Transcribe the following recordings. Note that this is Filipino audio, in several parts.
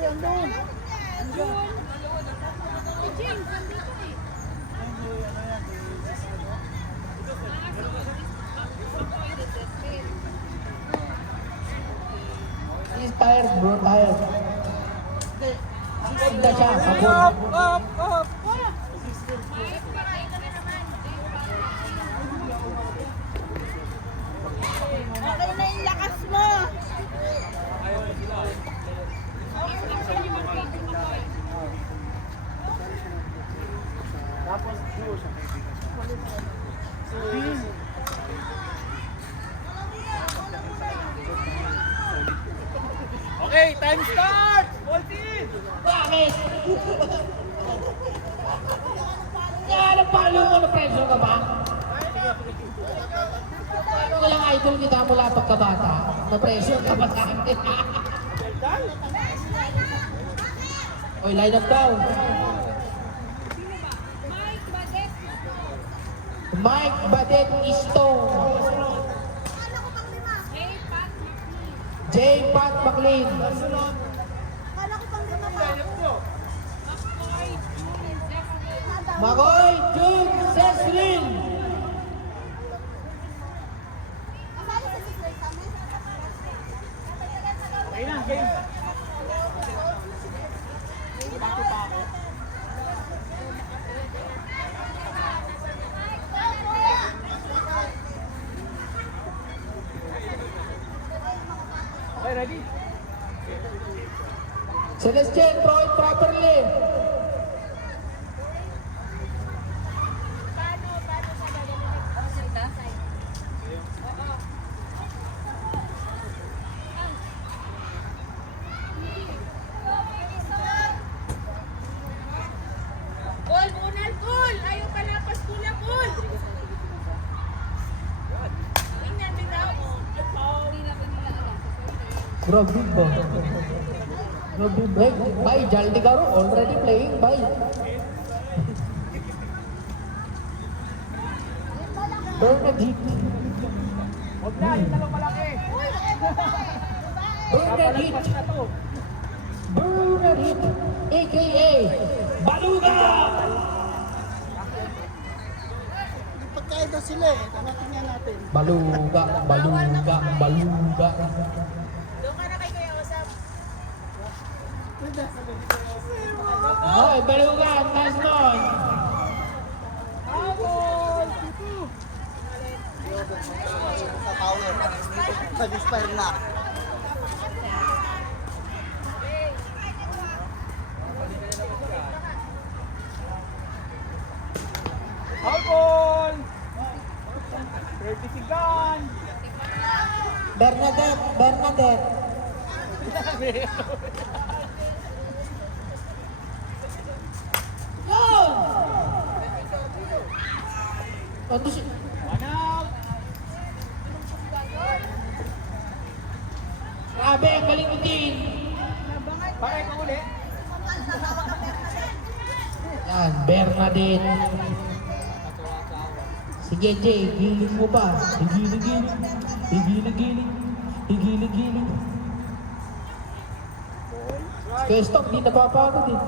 He's tired, bro, tired. Pagod na siya, pagod. Up! Okay na yung lakas mo. Tapos, okay, time start! Voltin! Bakit? Ano palo mo na preso ka ba? Ano ka lang idol kita mula pagkabata? Na-pressure ka ba sa akin? Oy, line up daw. Mike Badet Istong. J. Pat McLean. Kala ko pang lima pa ako. Magoy June Ceslin. Kasali sa secret kami. Okay na, game. Okay, ready? Celestian, throw it properly. Gol, Bunal, gol! Ayaw palapas ko na, gol! Tingnan, bitaw. Grabe ba? Grabe ba? Bhai, jaldi karo. Already playing, bhai. Bernadette. Huwag na, yung talong malaki. Bernadette. Bernadette. A.K.A. Baluga! Pagkain daw sila eh. Tanatingnan natin. Baluga, baluga, baluga. Doon ka na kay Kuya Osam. Hoy, baluga, ang taas nun. Sa power. Nag-inspire na. Albon! 30 sigan! Bernadette, Bernadette. Yun! Ano si... One out! Grabe, ang galing mo din. Pare ka uli. Yan, Bernadette. Sige, Jay, giling mo pa. Higiling-giling. Higiling-giling. Higiling-giling. Kaya stop, di napapagod eh.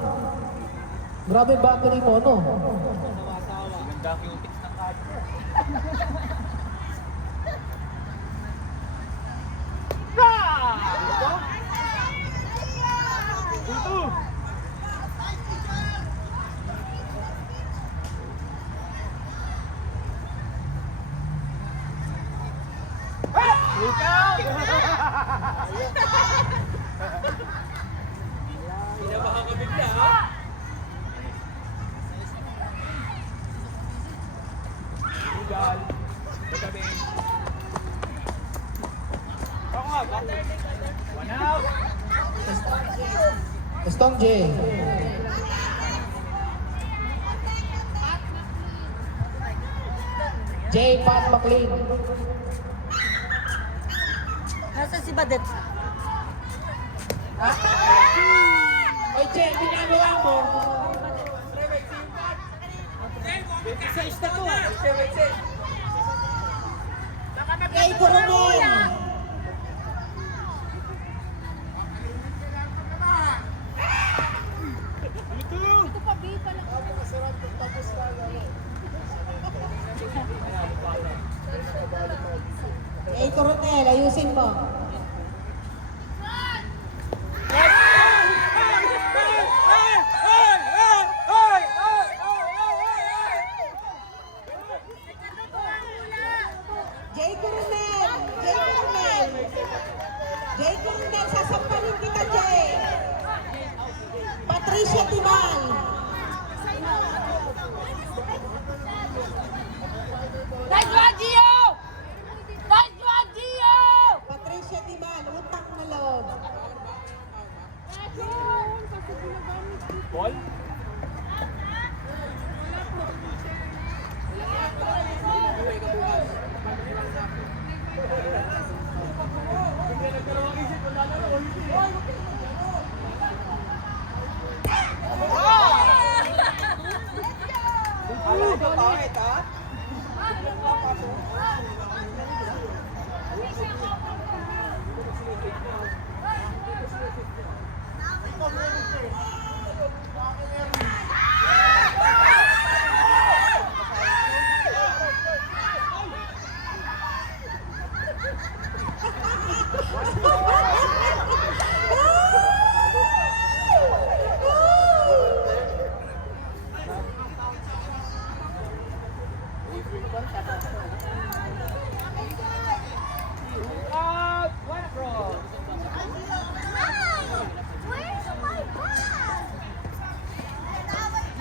Grabe battery mo, no? Ganda cutics ng kanya. Ikaw! Pinabahan ka bigla, ha? Legal. Pagkabi. Ako nga, one out. Stong J. J. Pat McLean. Nasa si Badet? Ha? Oy, J, ginagawa mo. 26 na to. Kay Coronel. Ayusin mo. Jay Coronel! Jay Coronel! Jay Coronel, sasampalin kita, Jay! Patricia Timal! Nice one, Gio! Nice one, Gio! Patricia Timal, utang na loob. Ball?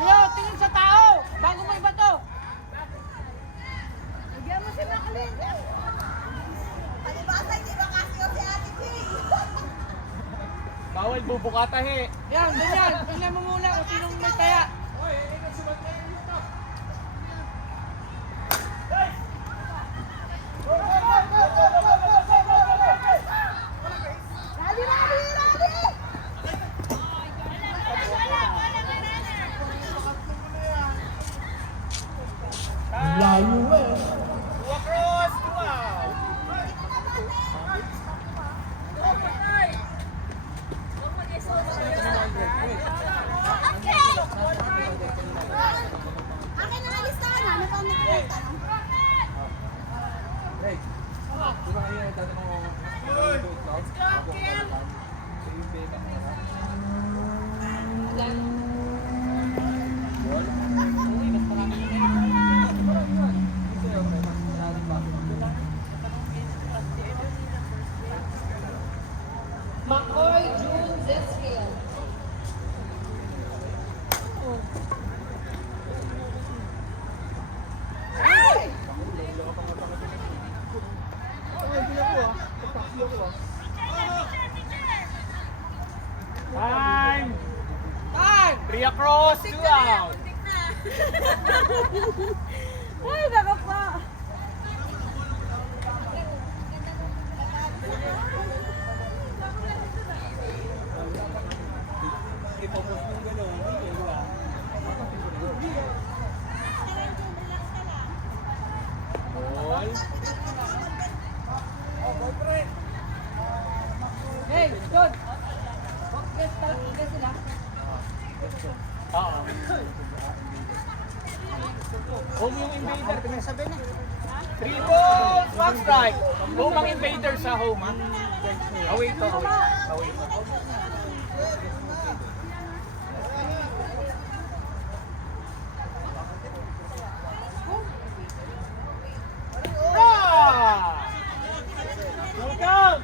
Gio, tingin sa tao! Bago mo iba to! Bigyan mo si Macalyn! Palibasa, hindi ba kasi o si Ate Jay? Bawal bubukata he. Yan, ganyan! Tingnan mo muna kung sinong may taya! Layo eh. Akin na nga listahan na, may pamit ko. McCoy June Zesfield. Time! Three across, 2 out. Ay, naka pa! Ball. Hey, John! Guess sila. Oo. Home yung invader. Pinasabi na. 3 balls, 1 strike. Home ang invader sa home, ha? Away to, away. Away to. Look out!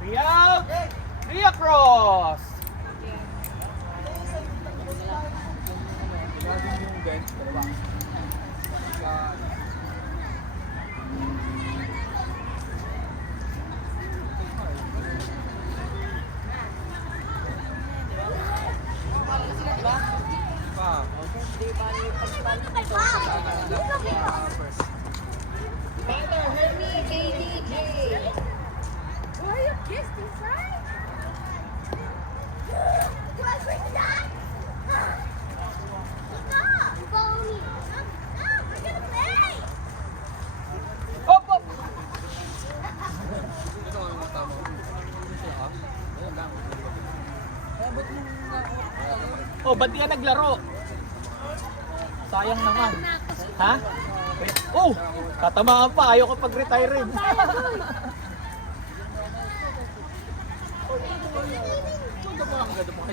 Three out! 3 across! Father Hermie KDJ. Why you kiss this side? Do I bring that? Stop! Follow me. No, we're gonna play. Hop, hop! Oh, ba't di ka naglaro? Sayang naman. Ha? Oh, tatamaan pa. Ayaw ka pag-retire rin.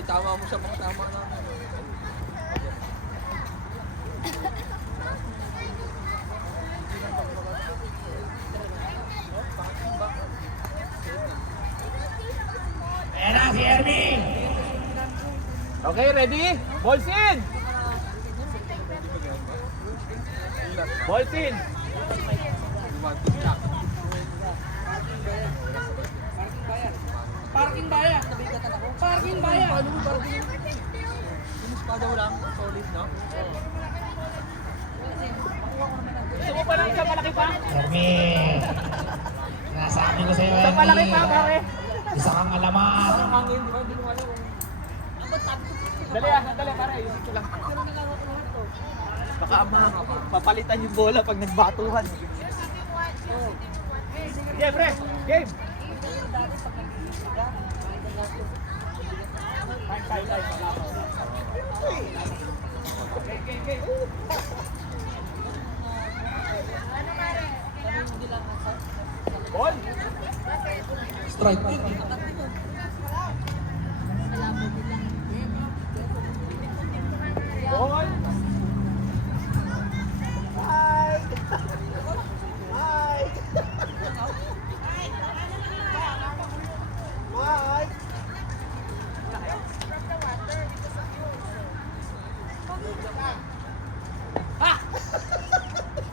Tama mo sa mga tama na. Ayan na, si Ernie! Okay, ready? Balls in! Balls in! Parking bayan. Parking bayan. Paano mo parking? Sinispada mo lang. Solid, no? Gusto mo pa lang isang malaki pa? Ernie! Nasabi ko sa'yo, Isang malaki pa, pare! Isa kang alamat. Hangin, di ba? Hindi mo alam. Dali dali pare, isip ko lang. Baka papalitan yung bola pag nagbatuhan. Game, pre! Game! Time. Game. Ball! Strike. Ball!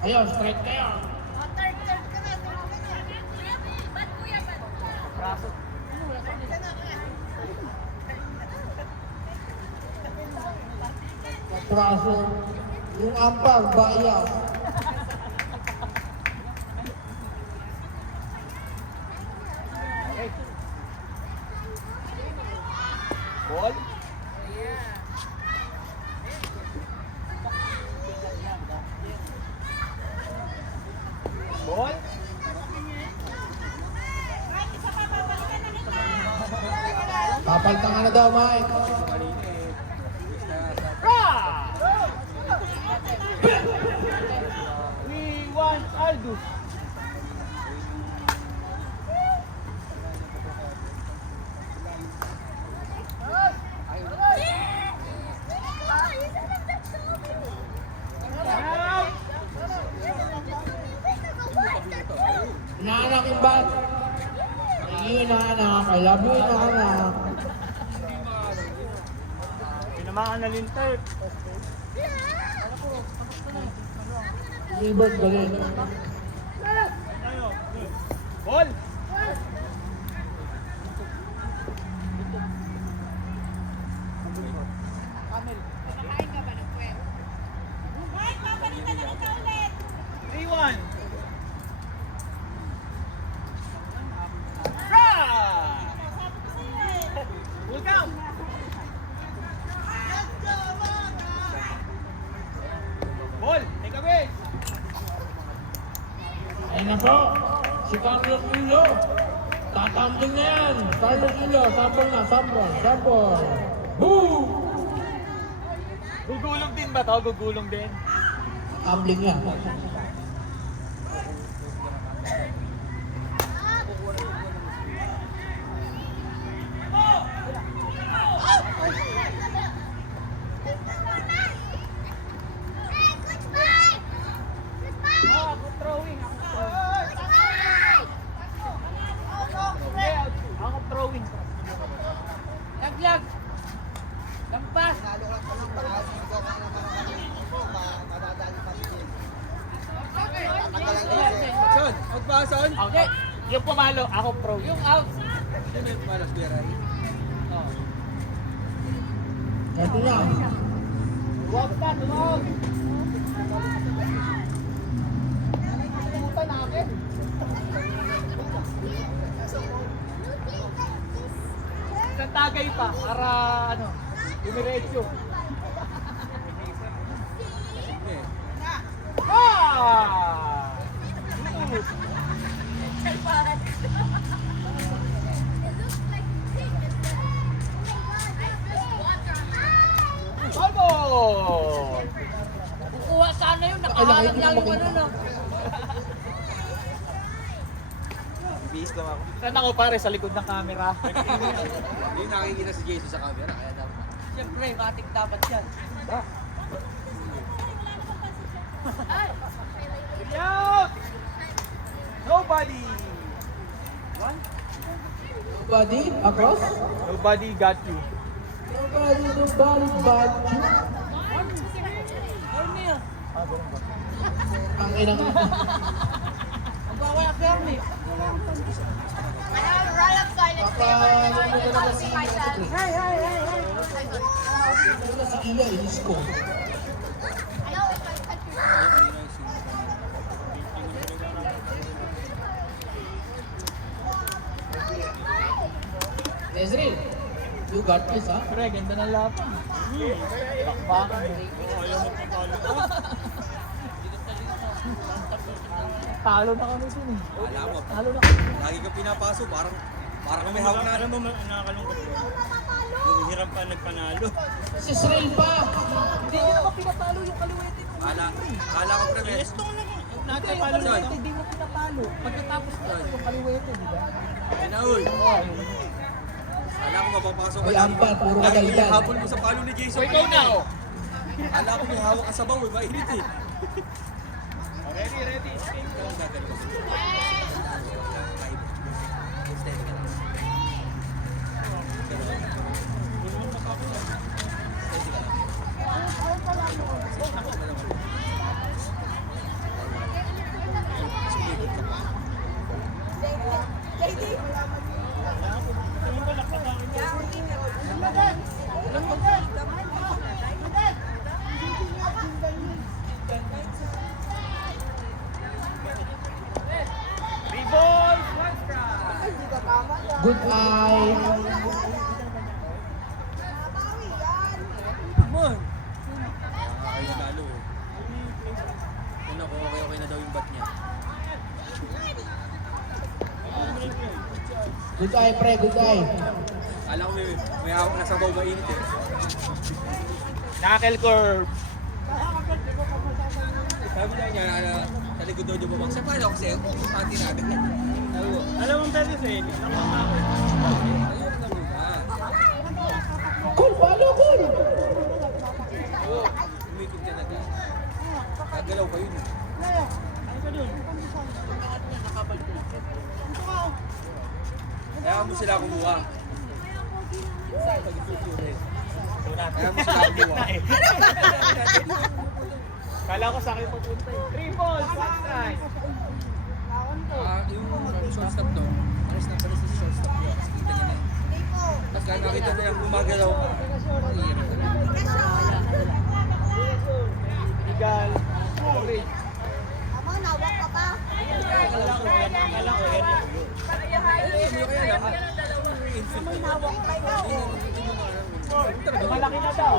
Ayun, straight kayo. Third ka na. Ba't kuya, ba't? Braso. Praso. Yung ampag, bayas. Okay. Ball. Ball. Papalitan ka na daw, Mike. Ra! We want Aldous. Inaanak yung bat. Inaanak. I love you, inaanak. Pinamaan na linter. Gilbert galit. Ball. Kumakain ka ba ng kwento? Mike, papalitan na kita ulit. 3-1. Ra! Full count. Ball, take a base. Ayun na po. Si Carlos Lilo. Tatambling na yan. Carlos Lilo. Sample. Boom! Gugulong din ba to? Gugulong din. Tumbling yan. Ako throwing. Ako throwing. Laglag. Lampas. Son, out ba, Son? Okay. Yung pumalo, ako throwing. Yung out. Sino yung malas, Biray? Ito na. Huwag na, tunog. Puta na akin. Isang tagay pa para ano, dumiretso. Ah! ball! Kukuha sana yun, nakaharap lang yung ano no. Bihis lang ako. Saan ako pare? Sa likod ng camera. Hindi nakikita si Jason sa camera, kaya dapat. Siyempre, matik dapat yan. Out! Nobody! Nobody across? Nobody got you. Nobody but you. Ano niya? Ang ina ka. Ang bawal na Fermi. Roll up silence tape. Si Iya, inis ko. Ezreal, you got this, ha? Pre, ganda ng lapan. Bakbakan. Talo na kami dun eh. Wala mo. Talo na kami. Lagi ka pinapasok, parang kami hawak na. Alam mo, nakakalungkot ko. Hirap pa nagpanalo. Si Ezreal pa! Hindi nyo naman pinapalo yung kaliwete mo. Kala ko pre, Hindi, yung kaliwete, hindi mo pinapalo. Pagkatapos na yung kaliwete, di ba? Pinauy. Kala ko mapapasok May ampat, puro Lagi kadaldan. habol mo sa palo ni Jason. So ikaw na oh. Kala ko may hawak ka sa baw, mainit eh. Ready. Ikaw ang gagalaw. Three balls, one strike. Good eye. Ay, nagalo eh. Una ko, okay na daw yung bat niya. Good eye, pre, good eye. Kala ko may hawak na sa baw, mainit eh. Knuckle curve. Sabi niya sa likod daw niya babaksa. Paano kasi pati na agad. Alam mo, pwede sa inyo. Ayun na muna. Cool, palo, cool! Oo, umikot ka na agad. Gagalaw pa yun. Kaya mo sila kumuha. Pag-tuturin. Kaya mo sila kumuha. Kala ko sa akin pupunta eh. Three balls, one strike. Yung shortstop to, alis na pala sa shortstop yun. Kasi kita niya na yun. Tapos kaya nakita na yung gumagalaw ka. Ang hirap na lang. Legal. Sorry. Tama, nawak ka pa. Kala ko yan. Hindi ko kaya lang. May nawak pa ikaw. Malaki na daw.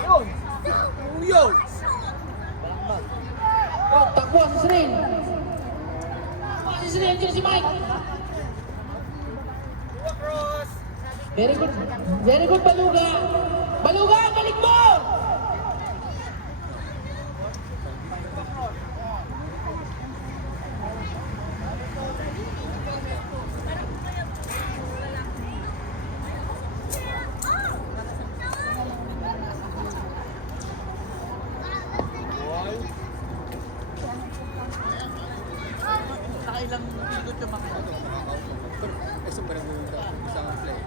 Yun. Yun! Oh, takbo si Ezreal. Si Ezreal, dyan si Mike. Very good, Baluga. Baluga, balik mo! Nakailang ikot yung mga ito. Kasi parang isang play.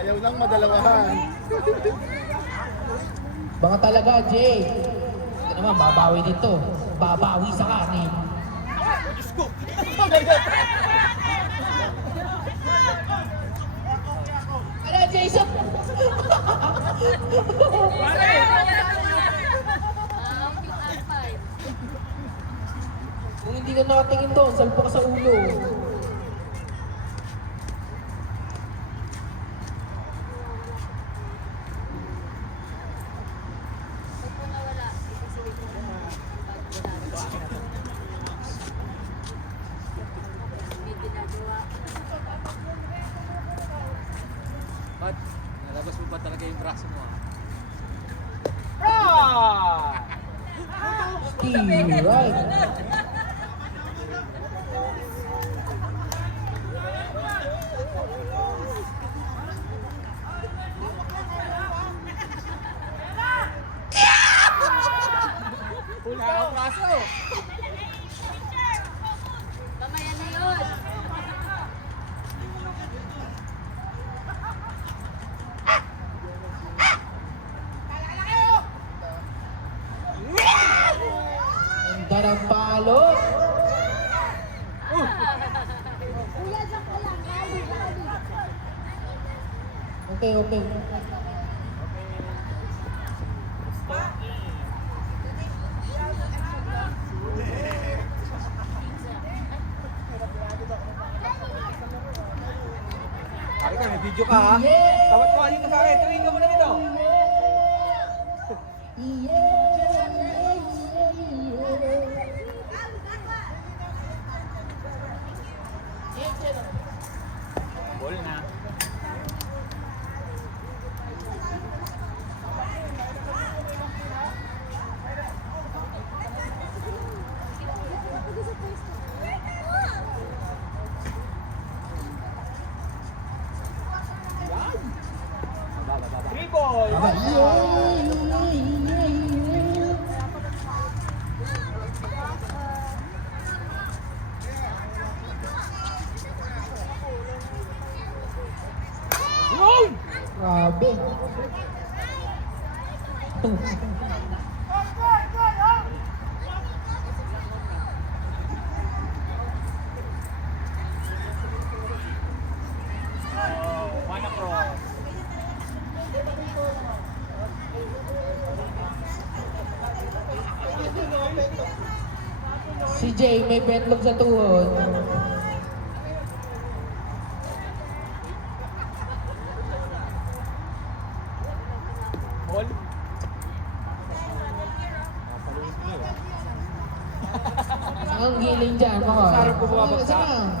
Ayaw lang madalawahan. Baka talaga, Jay. Ito naman, babawi dito. Babawi sa kanin. Ano, Jason? Kung hindi ka nakatingin doon, salpa ka sa ulo. Ba't? Nalabas mo pa talaga yung braso mo ah. Right! Steve, right. Hula ang braso. Mamaya na yun. Ganda ng palo. Kuya, dyan ka lang. Kali, kali. Okay, okay. Pare ka, may video ka ha? Yeah! Tawad mo dito sa akin. Tuwing ka muna dito. Ball na. Three balls. Grabe. One across. Si Jay may betlog sa tuhod. Ball. Ang giling dyan, mga. Sarap ko bumabagsak. Isa na.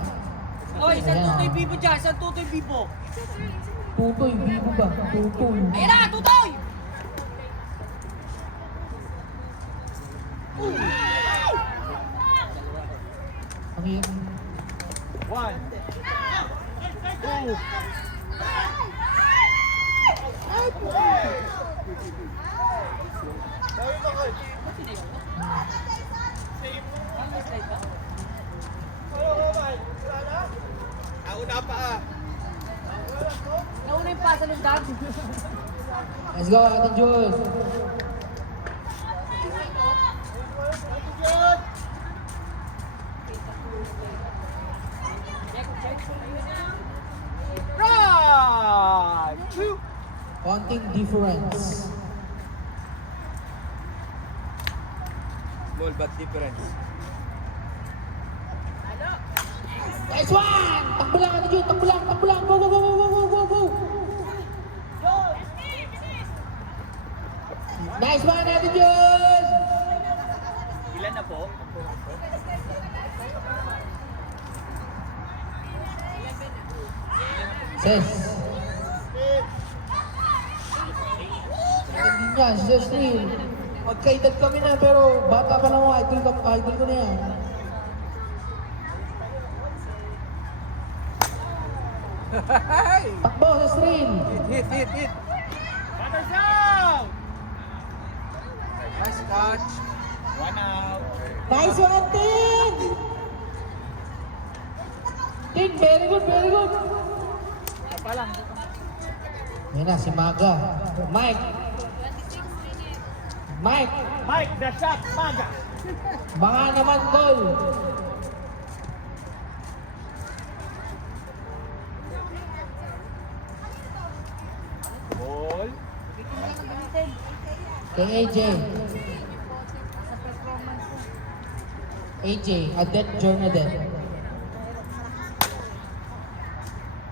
Oy, isang tutoy bibo dyan, isang tutoy bibo. Tutoy, bibo ba? Tutoy. Ayan na, tutoy! Ang hirap. One. Two. Nauna yung pasa ng dad. Let's go, Ate Jules. Right. Two. Konting difference. Small but difference. Nice one! Takbo lang, Ate Jules. Takbo lang, takbo lang. Go, go, go, go, go, go, go, go. Nice one, Ate Jules! Ilan na po? Ses. Hindi niya, si Cecil. Magkaedad kami na, pero bata pa lang ako, idol ko na yan. Takbo, Cecil. Hit. Runners out. Nice catch. One out. Nice one, Tin! Tin, very good, very good. Isa pa lang. Yan na, si Maga. Mike. Mike. Mike, the shot, Maga. Baka naman goal. Ball. Kay AJ. AJ, Adet Jornaden.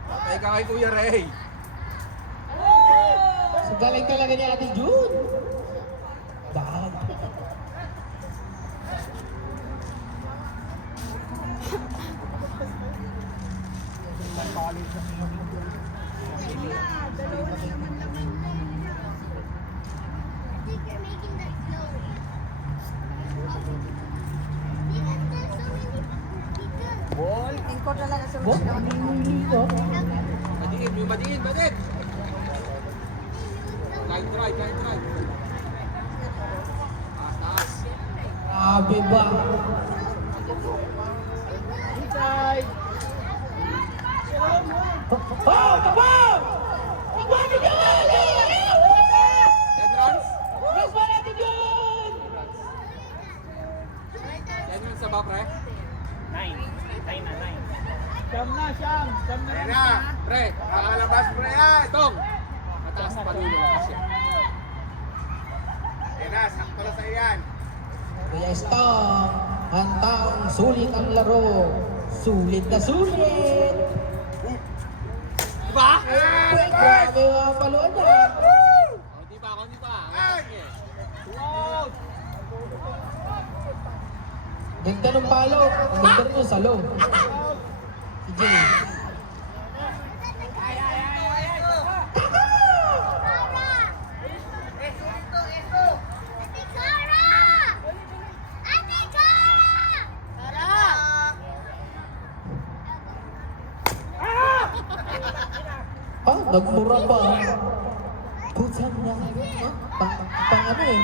Patay ka kay Kuya Ray. So galing talaga ni Ate June. Dahil. I think you're making that slow. Because there's so many people. Ball. Madiin. Line drive. Taas. Grabe ba? Inside. Oh, kabam! Iguan ni Jun! 10 runs. Miss ba natin Jun? 10 runs sa ba, pre? 9 na. Siyam na rin. Pre, kakalabas pre yan. Tong. Mataas pa rin kasi. Sakto na sa iyan. Kuya Stong, hantang sulit ang laro. Sulit na sulit. Diba? Grabe ang paluan niya. Hindi pa. Wow. Ganda ng palo. Ang ganda rin yung salo. Si Jay. Ah, nagmura pa. Putang na. Pang ano eh.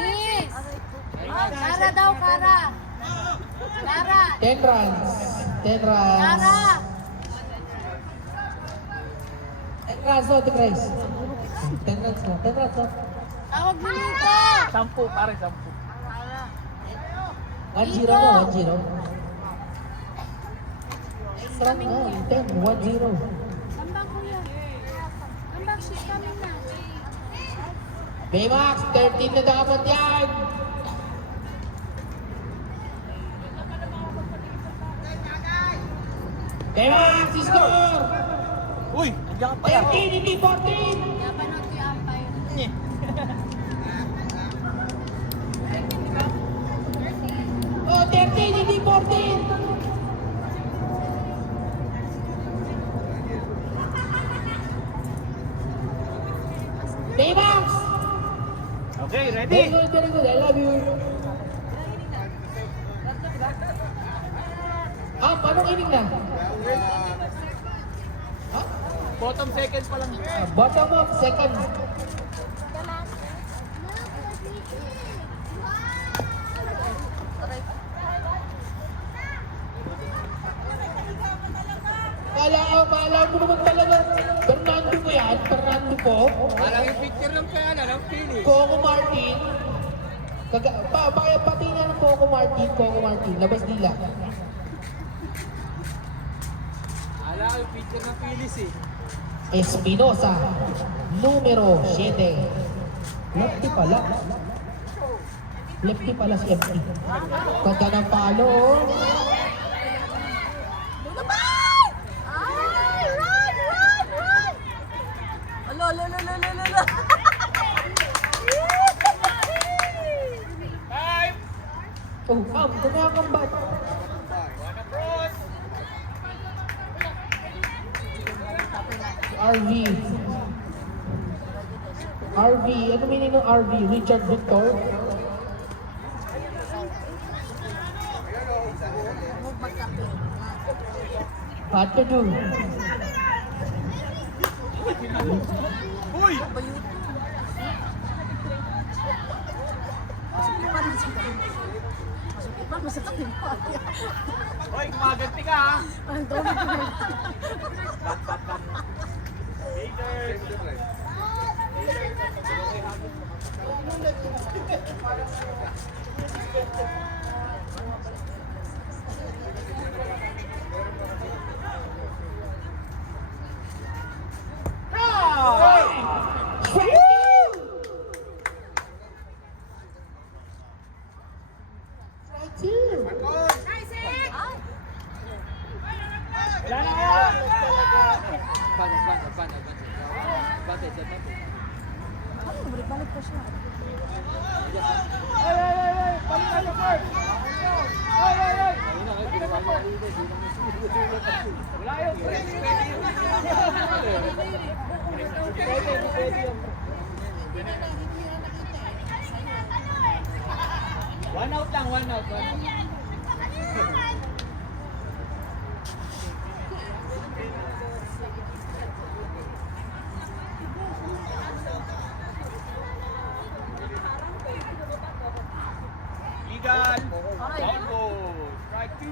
Yes! Kara daw, Kara. Kara. 10 runs. 10 runs. Kara. 10 runs na, Grace. 10 runs na. 10 runs na. Tawag mo dito. 10, pare, 10. 1-0 na, 1-0. Extra na, 10, 1-0. Kambang kuya. Kambang, she's coming na. Baymax, 13 na dapat yan. Baymax, score! Uy, nandiyan ka pala. 13, hindi 14! Napanood ko yung umpire. Oh, 13, hindi 14! Baymax! Okay, Very ready? good, very good. I love you. Ah, paano inning na? Ha? Bottom second pa lang. Bottom of second. Kala mo naman talaga. Fernando ko yan, Fernando po. Alang yung picture ng kaya ng Philly. Coco Martin. Pati nga ng Coco Martin. Labas nila. Alang yung picture ng Phillies eh. Espinosa, numero 7. Lefty pala si FT. Ganda ng palo. Oh. Ay! Run! Alo. Time. Oh, kumakambat. One across. RV, ano meaning ng RV? Richard Victor? What to do? Uy! Uy, kumaganti ka ha. Wala na kaya! Balik pa siya. Ay! Palitan na first! Ay! Wala yun, friends. Pwede yun. One out lang, one out. Legal. Down ball. Strike 2.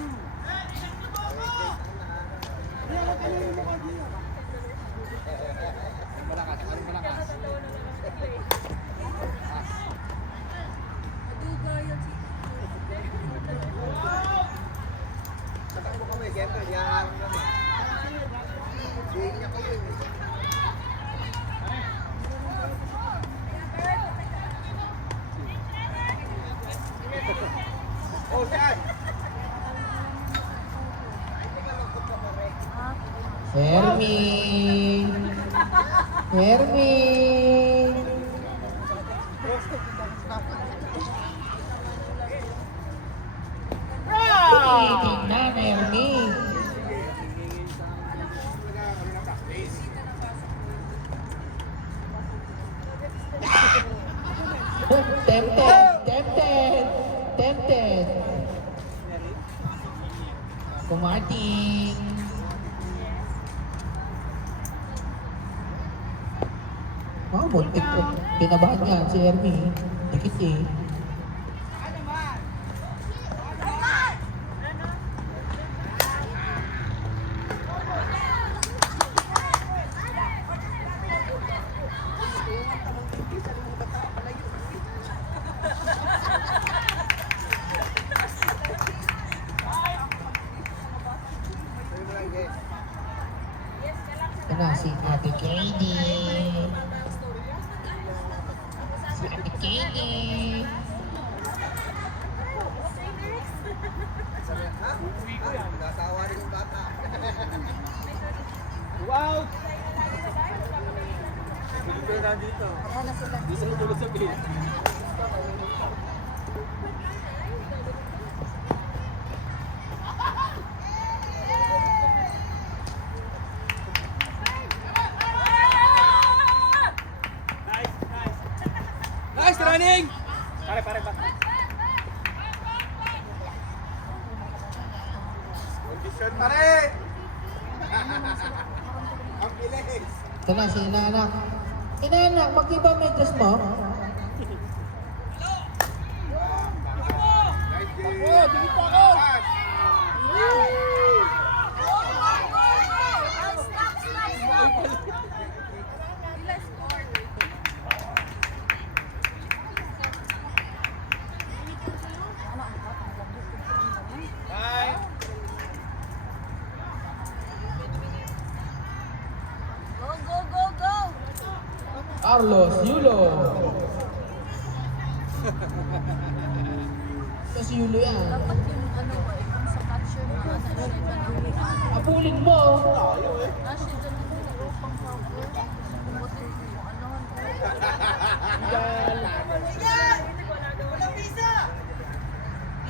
Hermi! Tingnan, Hermi! Tempted! Kumating! Muntik ko. Pinabahan niya si Hermi. Dikit eh. Ito na si Ate Katie. Si Ate Katie. Wow! Nice running! Pare. Condition pare! Ang bilis! Ito na si Inanak. Inanak, mag-iba medyas mo? Bye! Go! Carlos Yulo. Ito si Yulo yan. Dapat yung ano ba, yung sa catcher mo, Apulin mo. nasa dyan yung pang cover. Umutin mo, ano,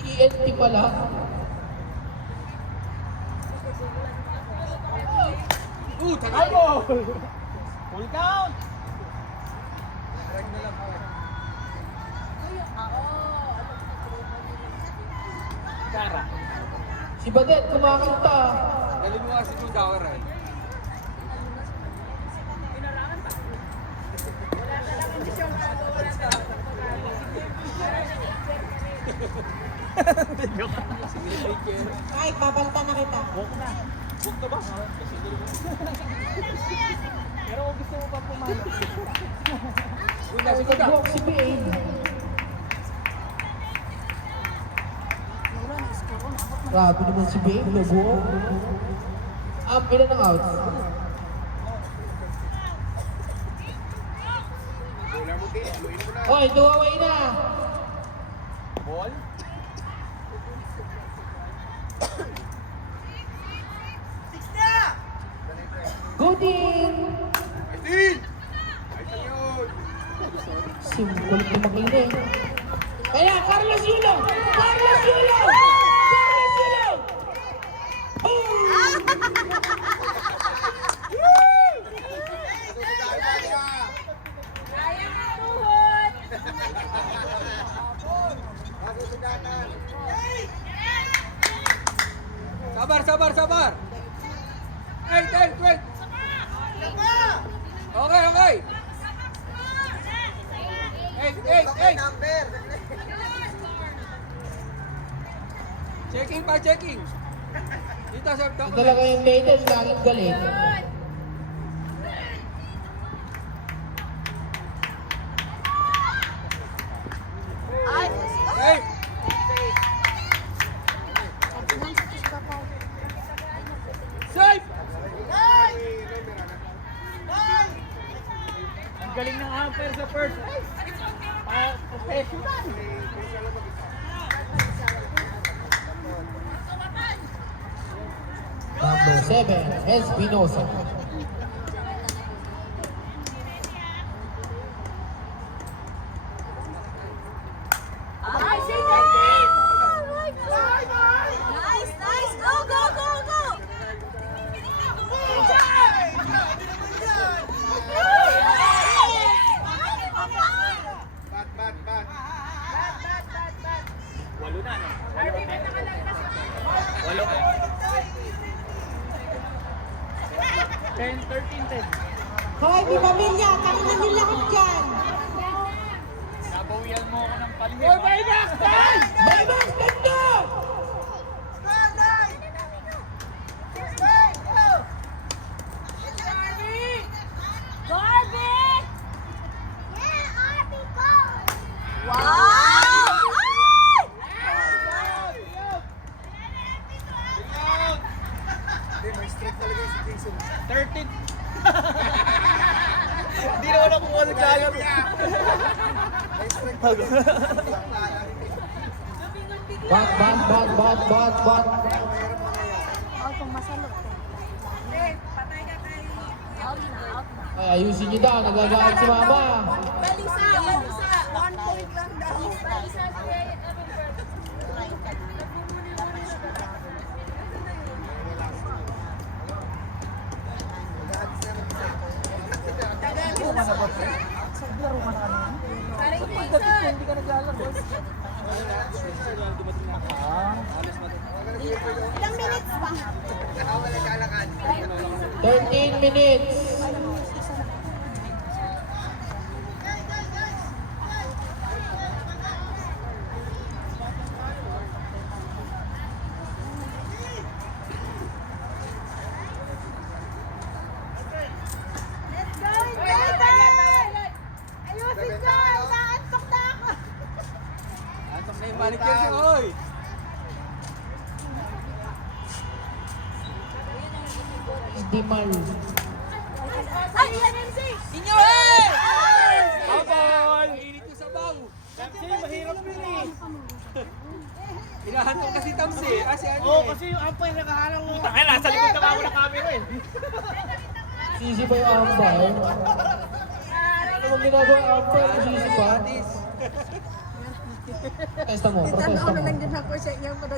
ENT pala. Eyeball! Full count! Kara. Si Badet kumakanta. Galing mo nga si Tudawar eh. Ay, papalitan na kita. Huwag ka ba? Pero kung gusto mo pa pumanap. Nag-walk si Babe. Grabe naman si Babe, lobo. Ilan ang out? Oy, two away na. Ball? Go team! Simple tumakin eh. Kaya, Carlos Yulo! Carlos Yulo! Carlos Yulo! Sayang ang tuhod. Sabar. Wait. Okay. Hey. Checking. Dito, sir. Ito talaga yung Maiden, laging galing. Hey! Safe! Ang galing ng umpire sa first. Professional. Number 7, Espinosa. Nice. Go. Walo na, no? Walo ka. 10, 13, 10. Hoy, di pamilya, kanina nila ko dyan. Nabawian mo ako ng palihim. Oy, Bayback! Bayback, ganda! Garbage! Wow! 13. Hindi naman ako kung ano kagam. Bat. Out na. Ay, ayusin nyo daw, nagagalit si Mama. Balisa. 1 point lang daw. Balisa si Hindi ka naglalaro. Ilang minutes ba? 13 minutes. Let's go, baby! Ayusin ko! Inaantok na ako! Antok na yung manicure siya, oy! Dimal. Ay! MC! Inyo, eh! Ball! Init yung sabaw! Kasi mahirap yun eh. Hinahantok kasi Tamsi, kasi ano Oo, eh. kasi yung umpire nakaharang mo. Ay, nasa likod na ako ng camera eh. Sisi pa yung umpire. Ano bang ginagawa yung umpire? Sisi pa? Protesta mo. din ako sa inyo pa daw.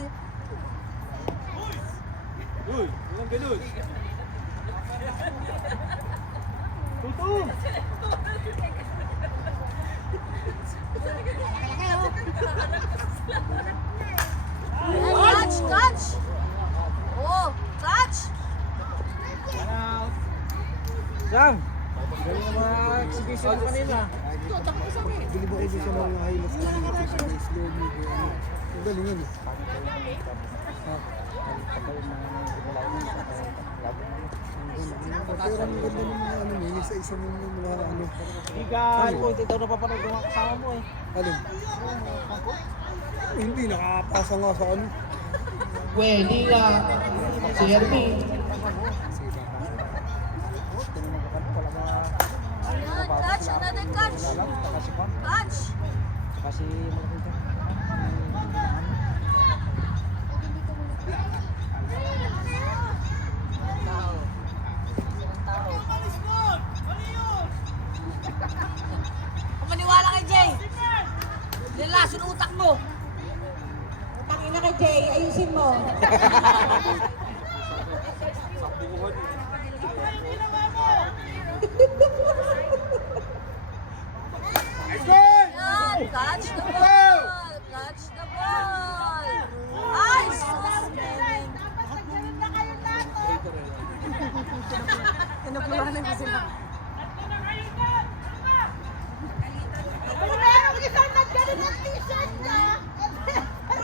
Uy, walang ganun. Tutu! Catch! Oh, catch! Sam! Galing na mga exhibition kanina. Pero ang ganda ng mga ano, may isa-isa mo yung mga ano. Igal. Ito napapanood yung mga kasama mo eh. Alin? Hindi, nakakapasa nga sa ano. Pwede ka. Si Herbie. Ayan, catch, another catch. Catch. Kasi Kung maniwala kay Jay. Nilason utak mo. Tangina kay Jay, ayusin mo. Yan, catch the ball. Catch the ball. Ay, sus. Pinapulanan kasi na.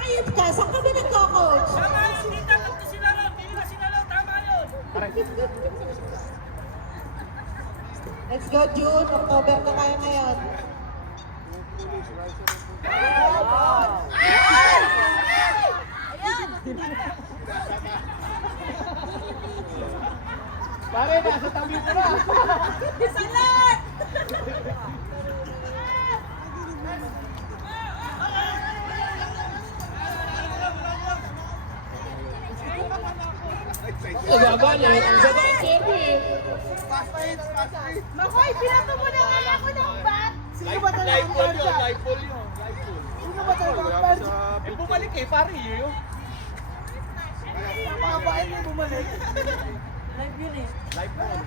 Ayun ka, saan ka ba nagko-coach? Let's go, June. October na tayo ngayon. Ayan. Pare, nasa tabi ko na. Silat! Nagagalit. Ang ganda ng Herbie. Makoy, pinato mo na nga ako ng bat. Sino ba talaga ang guard dyan? Live ball yun. Sino ba talaga ang guard? Eh, bumalik eh, pare yun. Papain mo bumalik. Live yun eh. Live ball.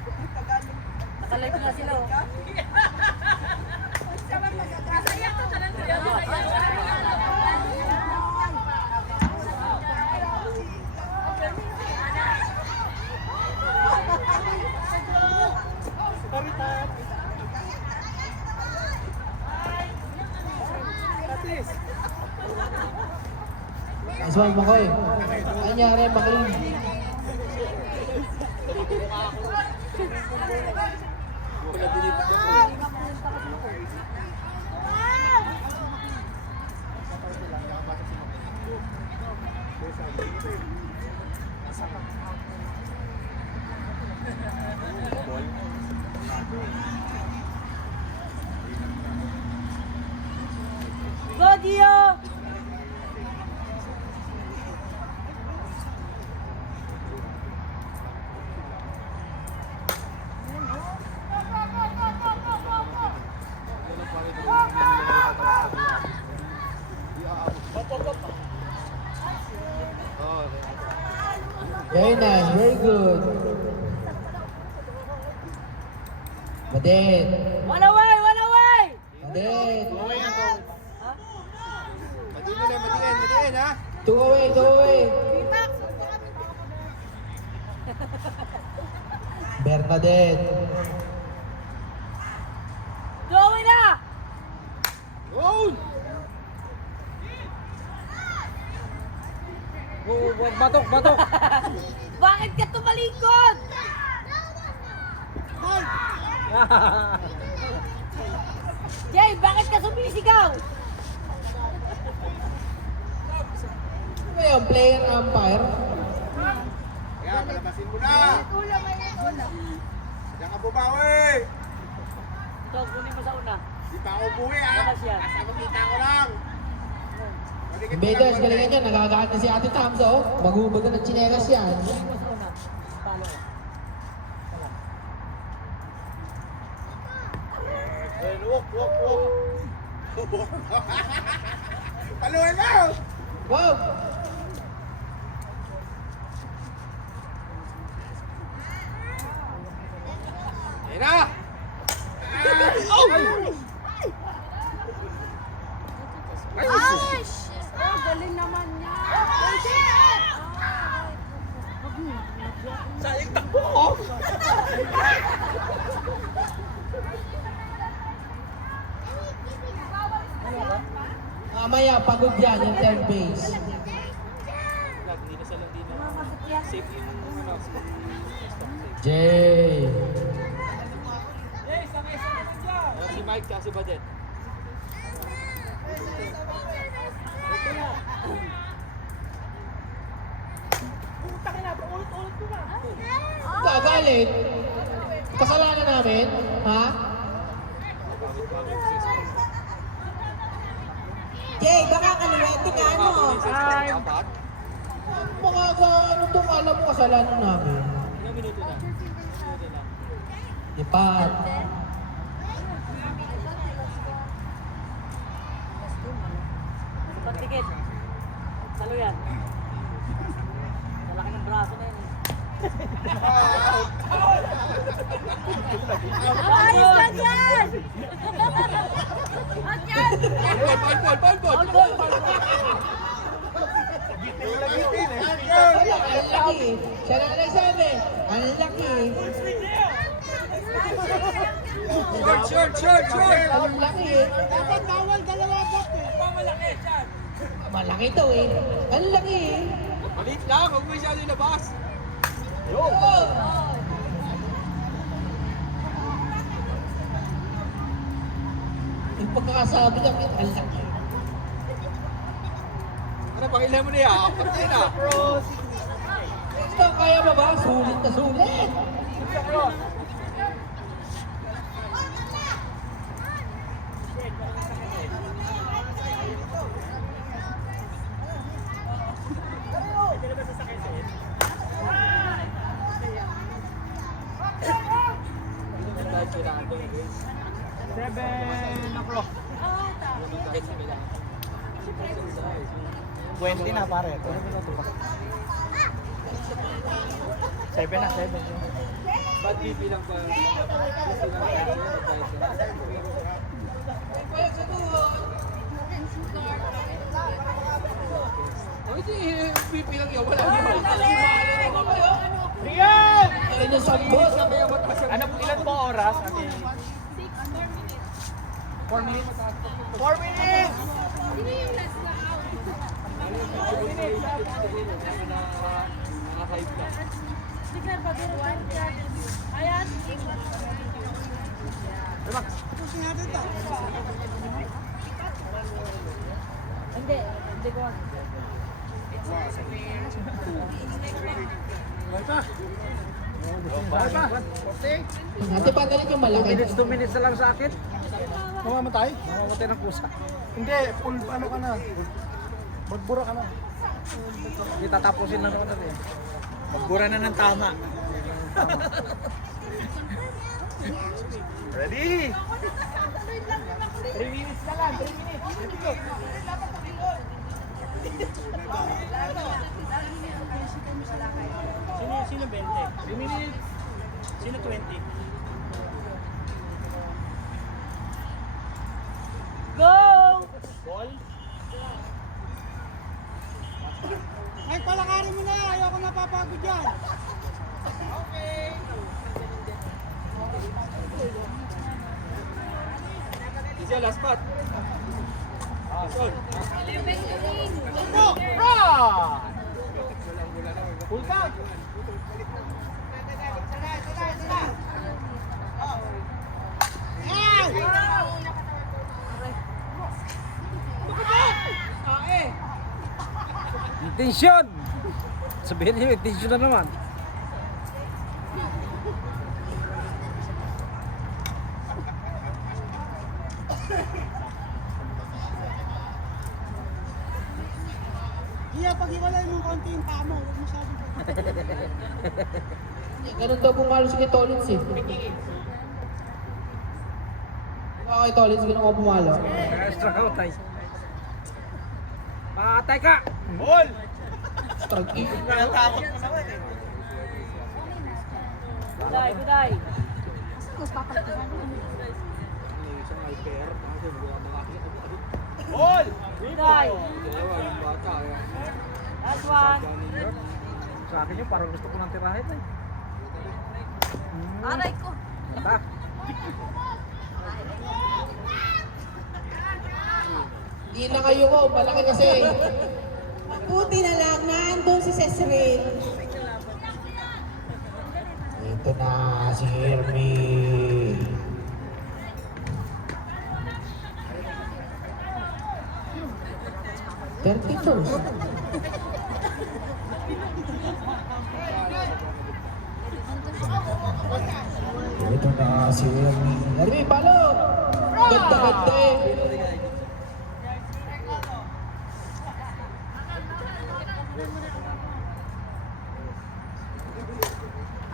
Nakalive nga sila oh. Nice one, Makoy. Anyari, Maklin. Go, Dio! Very nice, very good. Madin. One away! One away! Madin. Madiin ha. Two away, two away. Bernadette. Go away na! Batok, batok. Bakit ka tumalikod? Jay, bakit ka sumisigaw? Ano yung player umpire? Kaya, palabasin mo na. Diyan ka bumawi. Ito, kunin mo sa una. Di pa ako buwi ha. Labas yan. Asa makita ko lang. Invaders, galingan niya. Nagagalit na si Ate Tamsa, oh. Magubag na ng tsinelas yan. Kunin mo sa una. Palo. Walk. Paluin mo! Wow! Ayun na! Ay, shit. Oh, galing naman niya. Sayang takbo. Mamaya, pagod yan yung third base. Hindi na sa Landino. Safe yung ano. Jay. Si Mike tsaka si Badet. Gagalit. Kasalanan namin? Ha? Jay, baka kaluwete ka ano? Apat. Mga ano tong alam mo kasalanan namin? Ilang minuto na? Lipat. Patikit. Salo yan. Malaki ng braso na yan. Ayos lang yan! At yan! Paul! Ang laki. Siya na nagsabi. Ang laki. Short! Ang laki. Dapat bawal dalawa bot eh. Malaki to eh. Ang laki eh. Maliit lang, huwag mo masyado yung labas. Yung pagkakasabi lang yun, ang laki. Ano, pakilan mo na yan. Apat na yun ah. Ito, kaya mo ba? Sulit na sulit. Dahil kailangan ko yung guys. 7 o'clock. Guys, kailangan. 20 na pare. 7 na, 7. Ba't BP lang pa? Oh, hindi. BP lang yun. Wala yun. Rian! Ay, nasambot. Ano po, ilan po oras? 4 minutes. 4 minutes! Ayan. Hindi ko. Ate, pagalit yung malaki. 2 minutes na lang sa akin. Mamamatay? Mamamatay ng pusa. Hindi, full ano ka na. Magbura ka na. Hindi tatapusin na naman natin. Magbura na ng tama. Ready? 3 minutes na lang, 3 minutes. Let's go. Sino 20? 3 minutes. Sino 20? Go! Ball? Ay, palakarin mo na. Ayoko napapagod yan. Isa, last spot. Sol. Run! Full count. Intention! Sabihin niyo, intention na naman. Iya, pag-iwalay mo konti yung paa mo. Huwag masyadong Ganun daw pumalo si Tolitz eh. Okay, Tolitz, ganun ako pumalo. Extra out tayo. Patay ka! Ball! Strike in. Nakatakot mo naman eh. Biday. Ball! Biday. Dalawa, yung bata. Last one. Sa akin yun, parang gusto ko ng tirahin eh. Aray ko. Bata. Hindi na kayo ko, malaki kasi. Buti na lang, nandun si Cesaril. Ito na si Hermie. $30. Ito na si Hermie. Hermie, palo! Ganda-ganda eh.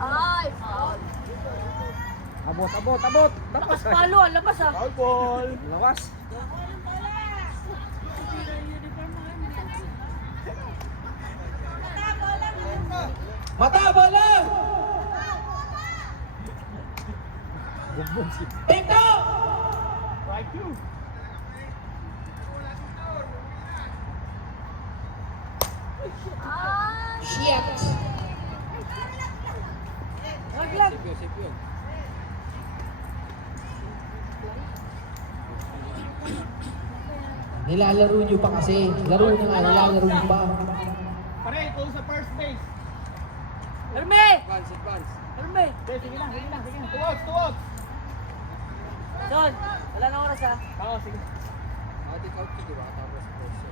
Ay, foul. Abot. Lakas. Palo, ang labas ah. Foul ball. Lakas. Mataba lang! Bumbong si. Take down! Right you. Ay, Shit! waglag. Safe yun. Nilalaro nyo pa kasi. Laro na nga, nilalaro nyo pa. Pare, ito sa first base. Herme! Advance. Herme! Sige lang. Tuwag. John, wala na oras ah. Oo, sige. Take out ko, diba? Tapos first.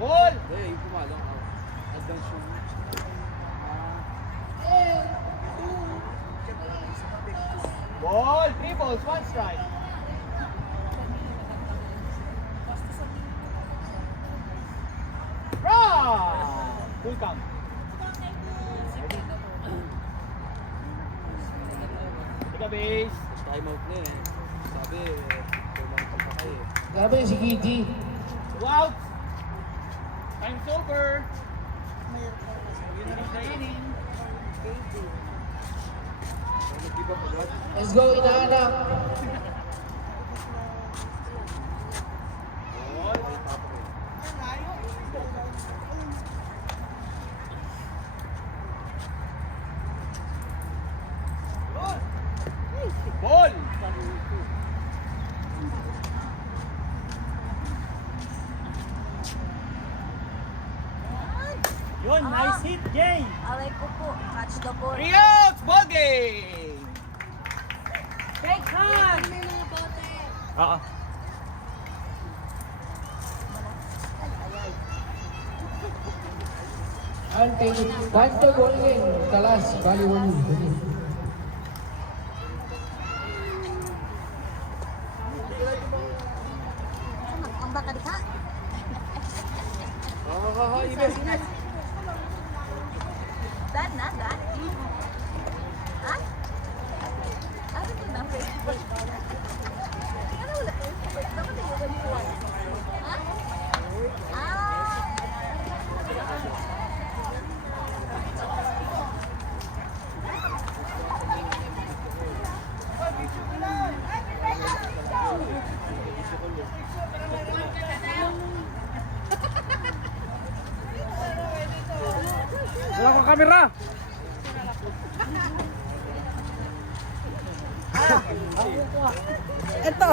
Ball. Yung pumalo. Advance shoot. Ball. 3 balls, 1 strike. Run! Full count. Tiga base. Time out na eh. Sabi, kailangan pa pa kayo. Grabe si Gigi. 2 outs. Time's over. Winner of the inning. Nag-give up agad. Let's go, inaanak. Ball. Yun, nice hit, Jay. Alay ko po, catch the ball. 3 outs, ball game. Take hand! Oo. I'll take it. One to goal game. Kalas, bali wali. Ang baka di ka? Ibes. Dan na, dan. Ha? Ano ko na Facebook? Ano wala Facebook? Dapat na yung buwan. Ha? Ah! Wala ko kamera. Ito.